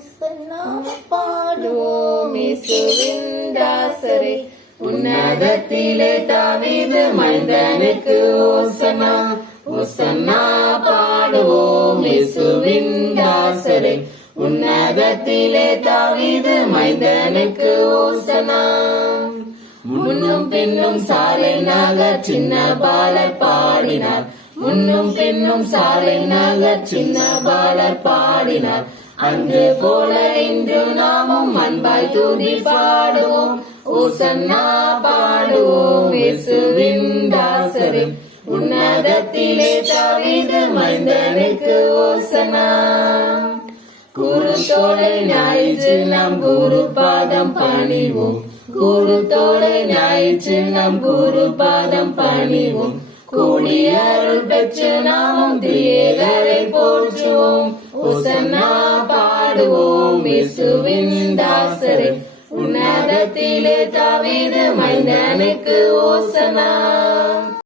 ஓசன்னா பாடுவோம் இயேசுவின் தாசரே. உன்னதத்திலே தாவீது மைந்தனுக்கு ஓசன்னா ஓசன்னா பாடுவோம் இயேசுவின் தாசரே. உன்னதத்திலே தாவீது மைந்தனுக்கு ஓசன்னா. முன்னும் பின்னும் சாலை நகர் சின்ன பாலர் பாடினார். முன்னும் பின்னும் சாலை நகர் சின்ன பாலர் பாடினார். அன்று போல இன்று நாமும் அன்பாய் துதி பாடுவோம். ஓசன்னா பாடுவோம் இயேசுவின் தாசரே. உன்னதத்திலே தாவீது மைந்தனுக்கு ஓசன்னா. குருத்தோலை ஞாயிற்று நாம் குரு பாதம் பணிவோம். குருத்தோலை ஞாயிற்று நாம் குரு பாதம் பணிவோம். கூடிய அருள் பெற்று நாமும் திரியேகரை போற்றுவோம். ஓசன்னா பாடுவோம் இயேசுவின் தாசரே. உன்னதத்திலே தாவீது மைந்தனுக்கு ஓசன்னா.